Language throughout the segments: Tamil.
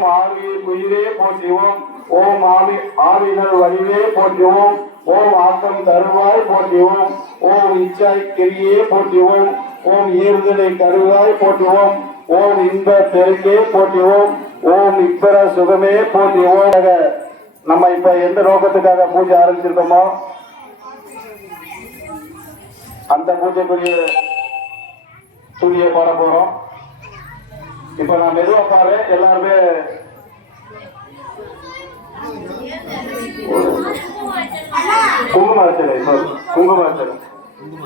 உயிரே போற்றிவோம். ஓம் ஆவிகள் வடிவே போற்றுவோம். ஓம் ஆக்கம் தருவாய் போற்றுவோம். ஓம் இச்சாய் கிரியே போற்றுவோம். ஓம் ஈர்தலை கருவாய் போற்றுவோம். ஓம் இன்ப பெருக்கே போற்றுவோம். ஓம் இப்பர சுகமே போற்றுவோம். நம்ம இப்ப எந்த நோக்கத்துக்காக பூஜை ஆரம்பிச்சிருக்கோமோ அந்த பூஜைக்குரிய துணியை போட போறோம். இப்ப நான் மெதுவா பாரு, எல்லாருமே குங்குமாச்சலை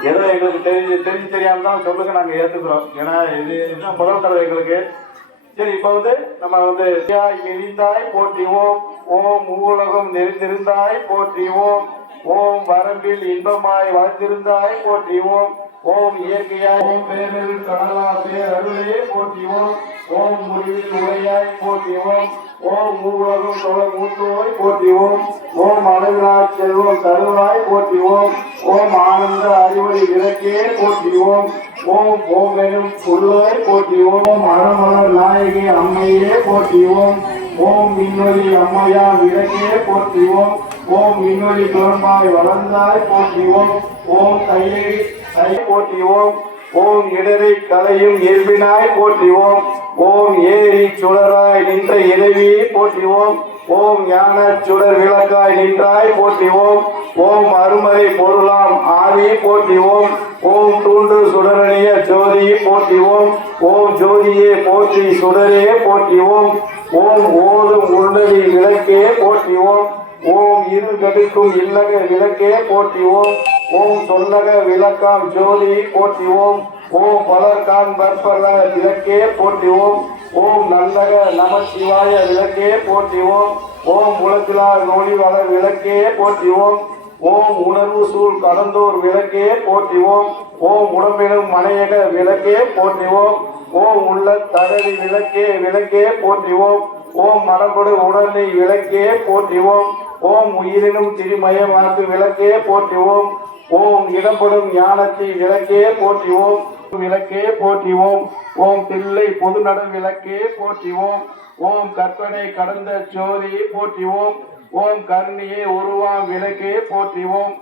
ஏதோ எங்களுக்கு தெரிஞ்சு தெரியாம தான் சொல்லுங்க, நாங்க ஏத்துக்கிறோம். ஏன்னா இதுதான் முதல் தடவை எங்களுக்கு. சரி, இப்ப நம்ம எரிந்தாய் போற்றிவோம். ஓம் ஊலகம் நெறிந்திருந்தாய் போற்றிவோம். ஓம் வரம்பில் இன்பமாய் வளர்ந்திருந்தாய் போற்றிவோம். ஓம் இயற்கையாய் ஓம் பேரில் கடலா பேரருளே போற்றிவோம். ஓம் முடிவில் உரையாய் போற்றிவோம். ஓம் ஊலகம் தொழ மூத்தோய் போற்றிவோம். ஓம் அளவிலா செல்வம் தருவாய் போற்றிவோம். ஓம் ஆனந்த அறிவொளி விளக்கே போற்றிவோம். ஓம் ஓமெனும் உள்ளோய் போற்றிவோம். ஓம் அறமலர் நாயகி அம்மையே போற்றிவோம். ஓம் மின்னொலி அம்மையா விளக்கே போற்றிவோம். ஓம் மின்னொலி குளமாய் வளர்ந்தாய் போற்றிவோம். ஓம் கையடி போற்றிவோம். ஓம் இடரை கலையும் இயல்பினாய் போற்றிவோம். ஓம் ஏரி சுடராய் நின்ற இறைவி போற்றிவோம். ஓம் ஞான சுடர் விளக்காய் நின்றாய் போற்றிவோம். ஓம் அருமறை பொருளாம் ஆதி போற்றிவோம். ஓம் தூண்டு சுடரணிய ஜோதி போற்றிவோம். ஓம் ஜோதியே போற்றி சுடரே போற்றிவோம். ஓம் ஓதும் உள்ளதி விளக்கே போற்றிவோம். ஓம் இரு கடுக்கும் இல்லக விளக்கே போற்றிவோம். ஓம் சொல்லக விளக்காம் ஜோதி போற்றிவோம். ஓம் பலர்கான் பற்பல விளக்கே போற்றிவோம். ஓம் நல்லக நம சிவாய விளக்கே போற்றிவோம். ஓம் உலகிலா நொழி வளர் விளக்கே போற்றிவோம். ஓம் உணர்வு சூழ் கடந்தோர் விளக்கே போற்றிவோம். ஓம் உடம்பினும் மனையக விளக்கே போற்றிவோம். ஓம் உள்ள தகதி விளக்கே போற்றிவோம். ஓம் மரபொடு உடலை விளக்கே போற்றிவோம். ஓம் உயிரினும் திருமயமாக்கு விளக்கே போற்றுவோம். ஓம் இடப்படும் ஞானத்தை விளக்கே போற்றுவோம். விளக்கே போற்றுவோம். ஓம் தில்லை பொதுநட விளக்கே போற்றுவோம். ஓம் கற்பனை கடந்த ஜோதி போற்றுவோம். ஓம் கருணியே உருவா விளக்கே போற்றுவோம்.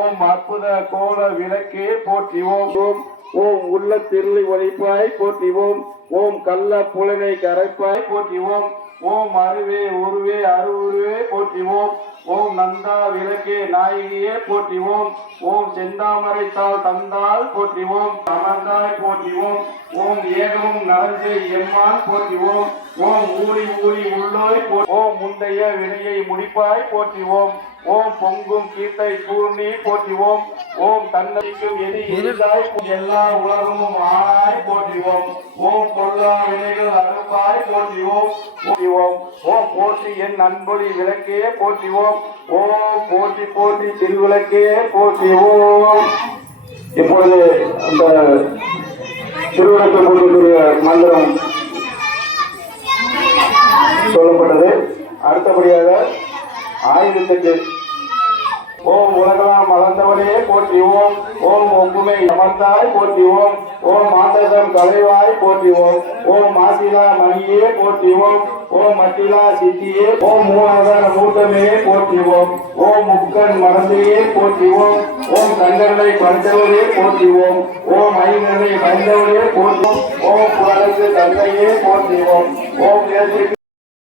ஓம் அற்புத கோல விளக்கே போற்றுவோம். ஓம் உள்ள தில்லை ஒழிப்பாய் போற்றுவோம். ஓம் கள்ள புலனை கரைப்பாய் போற்றுவோம். ஓம் அருவே உருவே அருவுருவே போற்றிவோம். ஓம் நந்தா விளக்கே நாயகியே போற்றிவோம். ஓம் செந்தாமரை தாள் தந்தால் போற்றிவோம். அமர்ந்தாய் போற்றிவோம். ஓம் ஏகமும் நலஞ்சை எம்மான் போற்றிவோம். ஓம் ஊழி உள்ளோய் ஓம் முந்தைய வினையை முடிப்பாய் போற்றிவோம். ஓம் பொங்கும் கீர்த்தை பூர்ணி போற்றிவோம். ஓம் தன்னைக்கும் எரிந்தாய் எல்லா உலகமும் ஆனாய் போற்றிவோம். ஓம் பொல்லா வினைகள் அறுப்பாய் போற்றிவோம். ஓம் போற்றி என் அன்பொழி விளக்கே போற்றிவோம். ஓம் போற்றி போற்றி திருவிளக்கே போற்றிவோம். இப்பொழுது அந்த திருவிளக்கு போட்டிக்குரிய மந்திரம் சொல்லப்பட்டது. அடுத்தபடியாக 1008 ஓம் உலகலாம் வளர்ந்தவனே போற்றிவோம். ஓம் ஒப்புமை அமர்ந்தாய் போற்றிவோம். ஓம் மாதம் கலைவாய் போற்றிவோம். ஓம் மாசிலா மணியே போற்றிவோம். ஓம் மட்டிலா சித்தியே. ஓம் மூலாதார மூட்டமே போற்றிவோம். ஓம் முக்கன் மறந்தையே போற்றிவோம். ஓம் கண்டனை பஞ்சவரே போற்றிவோம். ஓம் ஐநனை பஞ்சவரே போற்றுவோம். ஓம் புலனுக்கு தந்தையே போற்றிவோம். ஓம்